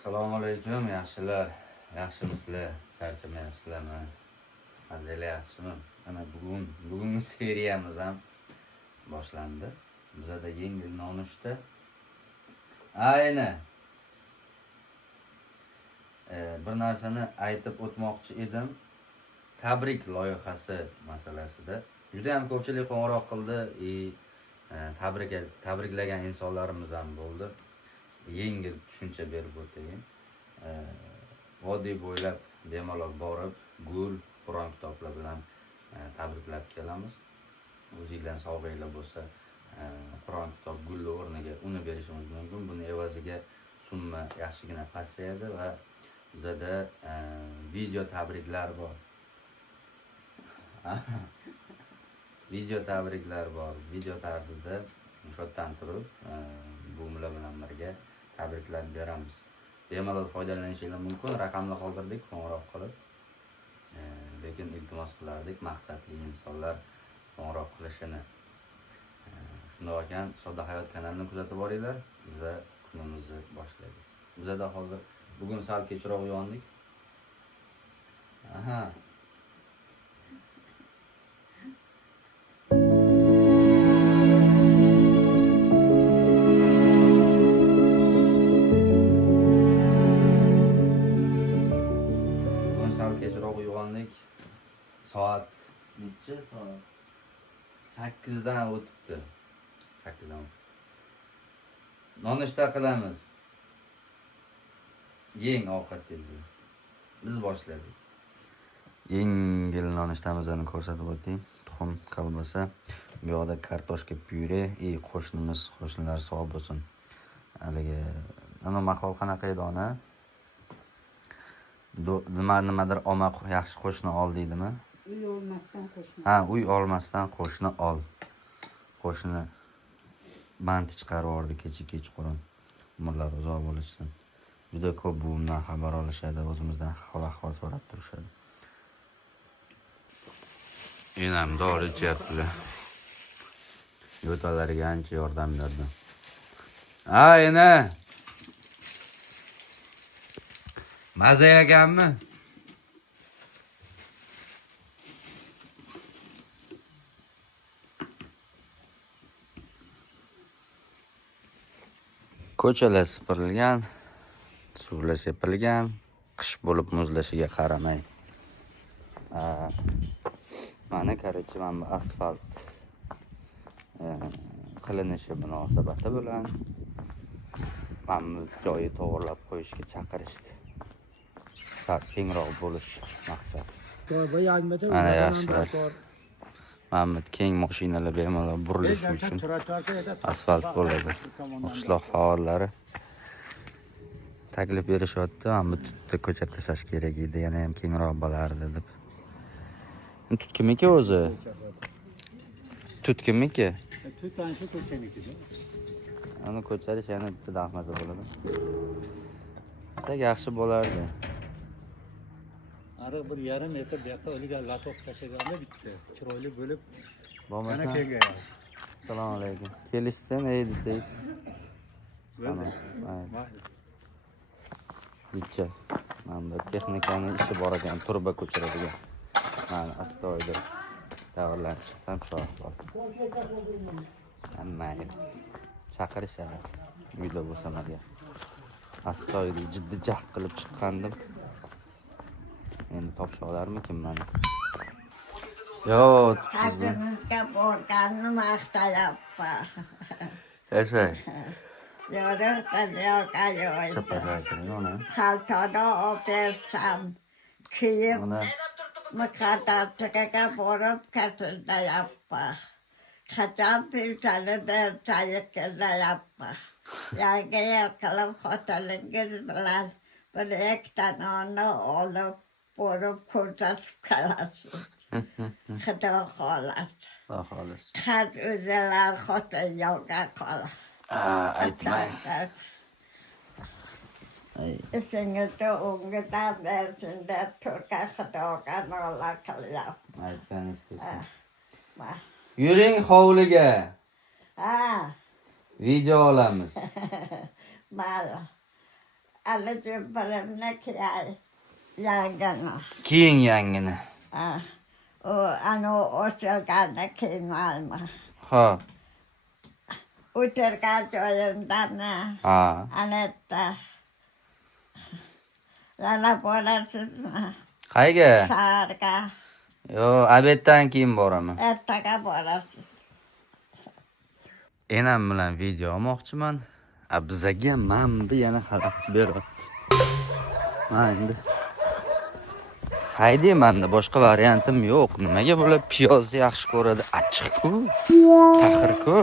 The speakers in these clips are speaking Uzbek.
Assalomu alaykum, yaxshilar. Yaxshimisizlar? Charchamayapsizlarmi? Mazali yaxshimi? Ana bugungi seriyamiz ham boshlandi. Bizada yengil nonushta. Ayni bir narsani aytib o'tmoqchi edim. Tabrik loyihasi masalasida juda ham ko'pchilik qo'ng'iroq qildi, tabriklagan insonlarimiz ham bo'ldi. Yengil tushuncha berib o'tayim. Vodiy bo'ylab bemalol borib, gul, Qur'on kitoblar bilan tabriklab kelamiz. O'zingizdan sovg'alar bo'lsa, Qur'on kitob gulli o'rniga uni berishimiz mumkin. Buni evaziga summa yaxshigina pasayadi va bizada video tabriklar bor. Video tabriklar bor. Video tarzida shoddan turib, buvimlar bilan birga tabriklar beramiz. Bemalol foydalanishingiz mumkin. Raqamni qoldirdik, qo'ng'iroq qilib. Lekin iltimos qilardik maqsadli insonlar qo'ng'iroq qilishini. Shunday ekan, Sodda hayot kanalini kuzatib boringlar. Biz kunimizni boshlaydik. Bizada hozir bugun sal kechroq uyandik. Soat necha soat? 8dan o'tibdi. 8dan. Nonushta qilamiz. Yeng ovqatingizni. Biz boshladik. Yengil nonushtamizni ko'rsatib o'tayim. Tuxum, kolbasa, bu yoqda kartoshka pyure, qo'shnilar sog' bo'lsin. Haligi ana maqol qanaqa edi ona? Nimadir omaq yaxshi qo'shni ol deydimi? Uy olmasdan qo'shni. Uy olmasdan qo'shni ol. Qo'shni band chiqarib yubordi kechqurun. Umrlar uzoq bo'lsin. Juda ko'p buvimdan xabar olishadi, o'zimizdan ahvol so'rab turishadi. Enam dori ichyaptilar. Yo'talariga ancha yordam berdi. Ena. Maza yeganmi? Ko'chalar sipirilgan, suvlar sepilgan, qish bo'lib muzlashiga qaramay. Mana qarchi mana asfalt qilinishi munosabati bilan mana joyi to'g'rilab qo'yishga chaqirishdi. Kengroq bo'lish maqsad. Mana yaxshilar. Mahmud keng mashinalar bemalol burilishi uchun asfalt bo'ladi. Qishloq faollari taklif berishyapti, ammo tutda ko'chat tashlash kerak edi, yana ham kengroq bo'lardi deb. Tut kimniki o'zi? Tut kimniki? Tut ancha ko'chaniki. Uni ko'charish yana bitta dahmaza bo'ladi. Tak yaxshi bo'lardi. Ara 1,5 metr buyoqqa o'liga latop tashlaganda bitta. Chiroyli bo'lib. Mana kelgan. Assalomu alaykum. Kelishsin, desangiz. Bitta. Mana texnikaning ishi bor ekan, turba ko'chiradigan. Mana astoydil tayyorlanish samshoq bor. Hammaga chaqirishadi. Uyda bo'lsam agar. Astoydil jiddiy jahd qilib chiqqandim. Endi topsha olarmikin mana? Yo, Hazırlıkta borganını maqtayappa. Esay. Yoruk yo'qayo'ydi. Chapasaytini ona. Xaltada opersam, kiyim muqaddasiga borib kasildayappa. Qachon pulsani bersayikidayappa. Yangi qilib xotiningiz bilan bir ikkita nonni olib borib ko'rsatib kelasiz. Xudo xohlasa. Qad o'zilar xotin yo'qa qoladi. Aytmang. Isingizda o'ngidan bersin deb turka xudoga nola qilyapman. Aytganingiz kelsin. Yuring hovliga. Video olamiz. Mayli. alıcılarımla kıyay yangını. Keyin yangini. O ano oturganı kıymalma. Ha. Oturgan joyundan Ha. anetta. Lala bolasız mı? Qayga? Sarga. Yo, abetdan keyin boraman. Ertaga bolasız. Enam bilan video olmoqchiman. Bizaga mana bu yana xalaqit beryapti. Mana endi. Haydayman-da, boshqa variantim yo'q. Nimaga bular piyozni yaxshi ko'radi? Achchiq-ku. Taxir-ku.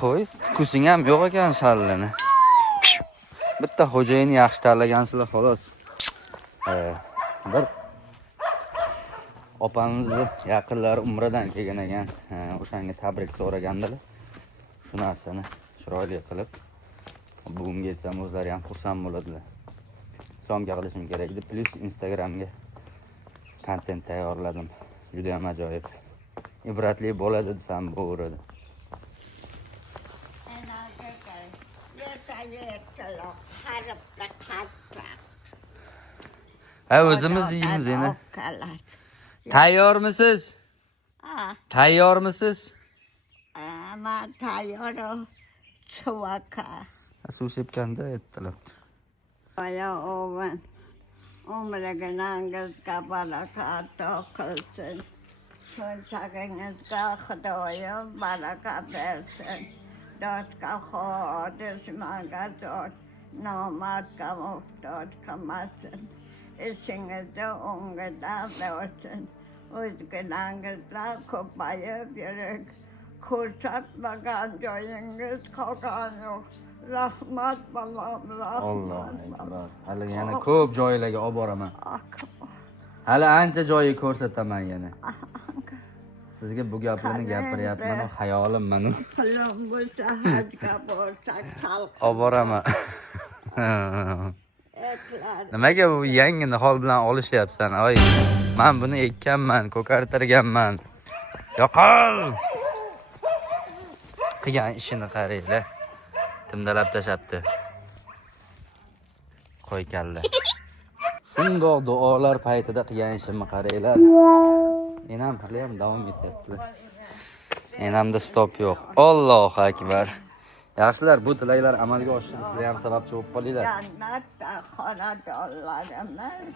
Qo'y, kusing ham yo'q ekan sallini. Bitta xo'jayinni yaxshi tanlagansizlar xolos. Bir opamizni yaqinlari umradan kelgan ekan. O'shanga tabrik so'ragandilar. Shu narsani chiroyli qilib bugunga yetsam o'zlari ham xursand bo'ladilar. Somga qilishim kerak edi. Plus Instagramga kontent tayyorladim. Juda ham ajoyib. Ibratli bo'ladi desam bo'laveradi. Ha, o'zimiz yeymiz endi. Tayyormisiz? Tayyormisiz? Ama tayyorum suvaka. Suv sepganda aytdilar. Aya oğlan umragınızga barakat okılsın. Sonçakınızga Xudoyim baraka versin. Dostga xor, düşmanga zor, namadga muhtoj kılmasın. İşinizde onguda versin. Özgünanızla kopayıp yürük. Kursatmagan joyingiz qolgan yo'q. Rahmat balam, Alloh rahmat. akbar. Hali yana ko'p joylarga olib boraman. Hali ancha joyi ko'rsataman yana. Sizga bu gaplarni gapiryapman, xayolim mana. Pulim bo'lsa hajga borsak xalq. Olib boraman. Etlar. Nimaga bu yangi nihol bilan olishyapsan? Oy, men buni ekkanman, ko'kartirganman. Yo'qol. Qilgan ishini qaranglar. Timdalab tashabdi. Qo'y kalla. Shundoq duolar paytida qilgan ishimni qaranglar. Enam hali ham davom etyaptilar. Enamda stop yo'q. Allohu akbar. Yaxshilar, bu tilaklar amalga oshishida sizlar ham sababchi bo'lib qolinglar. Jannatda xonadonlarimiz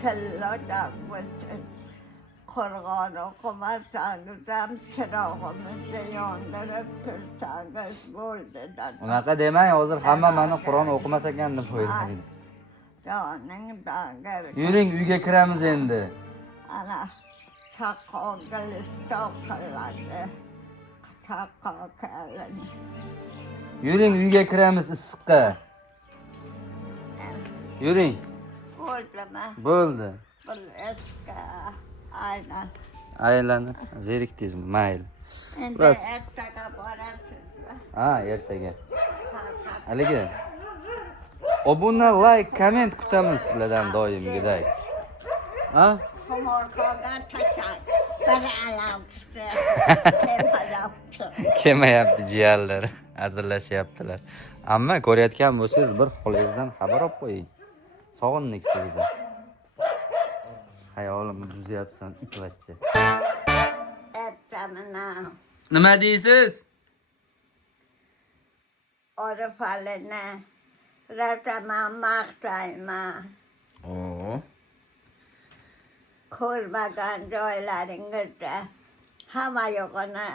tilloda bo'lsin. Qur'on o'qimasangiz ham chirog'imizni yondirib tursangiz bo'ldi. Unaqa demang, hozir hamma meni Qur'on o'qimas ekan deb qo'yadi. Joningdan Yuring, uyga kiramiz endi. ana chaqqon g'ilishtoq qiladi. Chaqqon kalin. Yuring, uyga kiramiz issiqqa. Yuring. Bo'ldimi? Bo'ldi. Bir eska aynan. Aylanib, zerikdingiz, mayli. Endi Biraz. ertaga borasizmi? Ha, ertaga. Haligi. Obuna, like, komment kutamiz sizlardan doimgidek. Ha? Xumorxo'dan tashak. Bana alam tutdi. Kemayapti. Kelmayapti jiyanlar, hazillashyaptilar. Amma ko'rayotgan bo'lsangiz bir holingizdan xabar olib qo'ying. Sog'indik sizni. Hayolimni buzyapsan, itvachcha. Ertamina. Nima deysiz? Orifalini. Rataman maqtayman. Oo. Ko'rmagan joylaringizda hamma yo'g'ini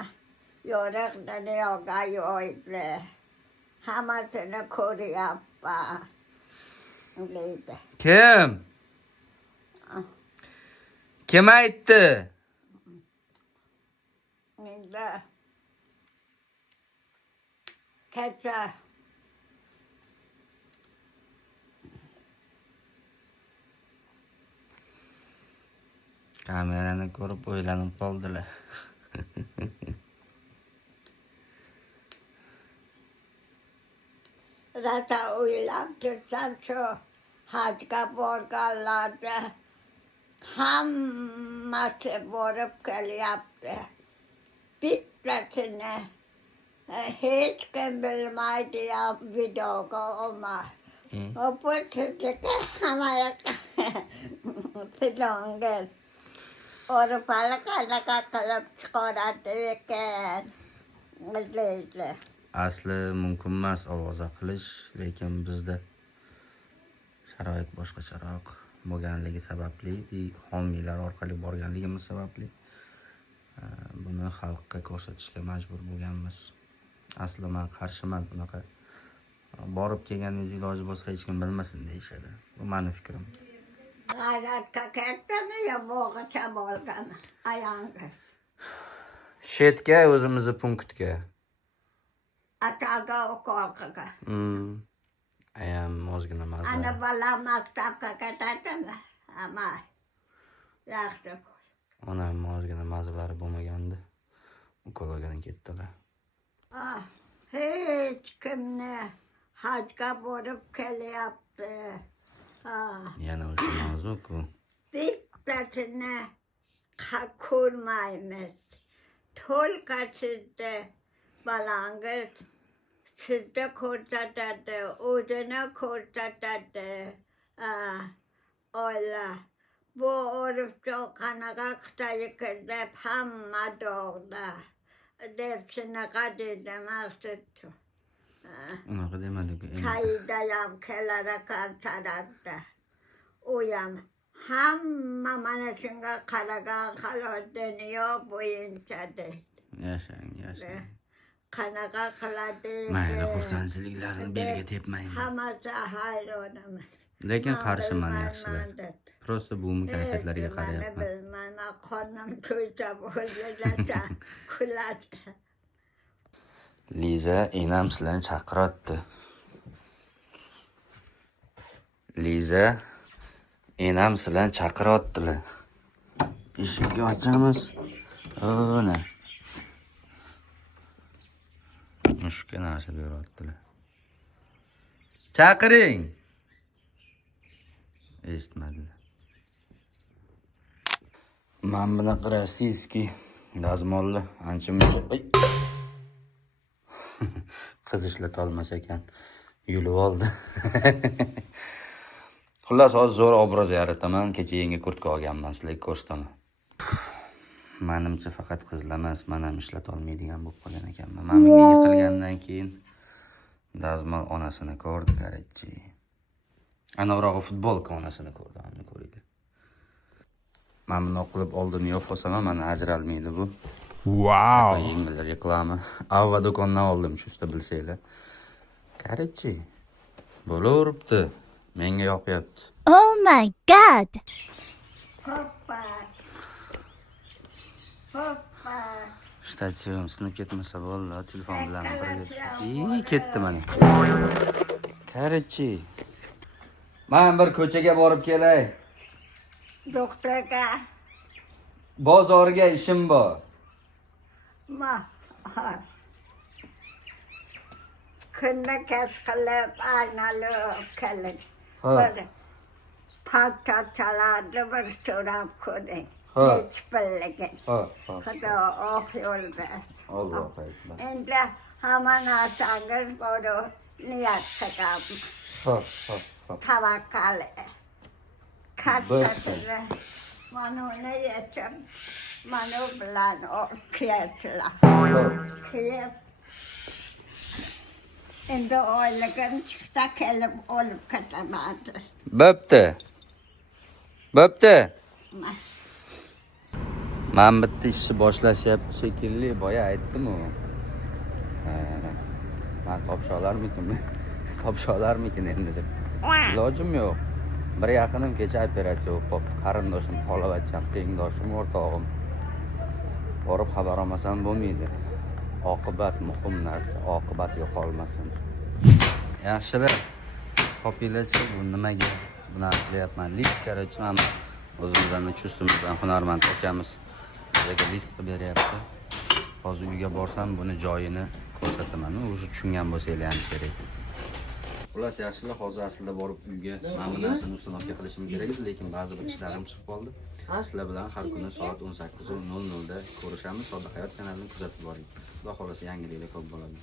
yo'riq dunyoga yo'ydi. Hammasini ko'ryapman. Deydi. Kim? Kim aytdi? Endi kecha Kamerani ko'rib o'ylanib qoldilar. rata o'ylab tursam shu hajga borganlarda hammasi borib kelyapti. Bittasini hech kim bilmaydigan videoga olmay. Oppositga hamma yoqqa filongiz. Orifali qanaqa qilib chiqaradi ekan. Izlaydi. Asli mumkin emas ovoza qilish, lekin bizda sharoit boshqacharoq bo'lganligi sababli, homiylar orqali borganligimiz sababli buni xalqqa ko'rsatishga majbur bo'lganmiz. Asli men qarshiman bunaqa. Borib kelganingiz iloji bo'lsa hech kim bilmasin deyishadi. Bu meni fikrim. G'ayratga ketdimi yo bo'g'icha bo'lgani ayangiz. Shetga o'zimizni punktga. Akaga ukolqiga. Ayam ozgina mazza. Ana bola maktabga ketadimi? Ama yaxshi. Onam ozgina mazalari bo'lmagandi. Ukolagan ketdilar. Hech kimni hajga borib kelyapti. Yana o'sha mavzu-ku. Bittasini ko'rmaymiz. To'lqa sizda balangiz sizda ko'rsatadi, o'zini ko'rsatadi. Oila. Bu orifchoq qanaqa qitaylik deb hamma dog'da. Deb shunaqa dedi maqsadda. Unaqa demadik. Saidayam kelar ekan tarafda. Uyam hamma mana shunga qaragan xolos dunyo bo'yicha deydi. Yashang, yashang. Qanaqa qiladi? Mayli, xursandchiliklarni belga tepmayman. Hammasi hayronman. Lekin qarshiman yaxshilar. Prosta buvimning kayfiyatlariga qarayapman. Bilmayman, qornim to'ysa bo'lsa kuladi. Liza enam sizlarni chaqiryapti. Liza enam sizlarni chaqiryaptilar. Eshikni ochamiz. Ona. Mushukka narsa beryaptilar. Chaqiring. Eshitmadilar. Men bunaqa rossiyskiy dazmolni ancha-muncha qiz ishlatolmas ekan. Yulib oldi. Xullas, hozir zo'r obraz yarataman. Kecha yangi kurtka olganman, sizlarga ko'rsataman. Menimcha faqat qizlar emas, men ham ishlata olmaydigan bo'lib qolgan ekanman. Men bunga yiqilgandan keyin dazmol onasini ko'rdi, qaraychi. Anavrog'i futbolka onasini ko'rdi, hamma ko'rdi. Men buni qilib oldimni yo'q qolsam, mana ajralmaydi bu. Wow. Yengil reklama. Avva do'kondan oldim, shusta bilsanglar. Qaraychi. Bo'laveribdi. Menga yoqyapti. Oh my god. Hoppa. Hoppa. Shtatsion sinib ketmasa bo'ldi, telefon bilan birga. Ketdi mana. Qaraychi. Men bir ko'chaga borib kelay. Doktorga. Bozorga ishim bor. Kunni kech qilib, aynalib kelib. Ha. Bir parchachalarni bir so'rab ko'ring. Ha. Hech billigin. Xudo oq yo'l bersin. Alloh qaytma. Endi hamma narsangiz bor, niyat qilib. Tavakkal. Kattasini mana uni yechib, mana bilan kiyasizlar. Kiyib. Endi oyligim chiqsa kelib olib ketaman. Bo'pti. Bo'pti. Men bitta ishni boshlashyapti shekilli, boya aytdim-ku. Men topsholarmikin endi deb. Ilojim yo'q. Bir yaqinim kecha operatsiya bo'lib qopti. Qarindoshim, xolavacham, tengdoshim, o'rtog'im. Borib xabar olmasam bo'lmaydi. Oqibat muhim narsa, oqibat yo'qolmasin. Yaxshilar, topinglarchi, bu nimaga bunaqa qilyapman? List qaraychi, men o'zimizdan, chustimizdan hunarmand akamiz bizga list qilib beryapti. Hozir uyga borsam buni joyini ko'rsataman. O'sha tushungan bo'lsanglar ham kerak. Xullas, yaxshilar, hozir aslida borib uyga mana bu narsani ustinovka qilishim kerak edi, lekin ba'zi bir ishlarim chiqib qoldi. Sizlar bilan har kuni soat 18:00 da ko'rishamiz. Sodda hayot kanalini kuzatib boring. Xudo xolasa yangiliklar ko'p bo'ladi.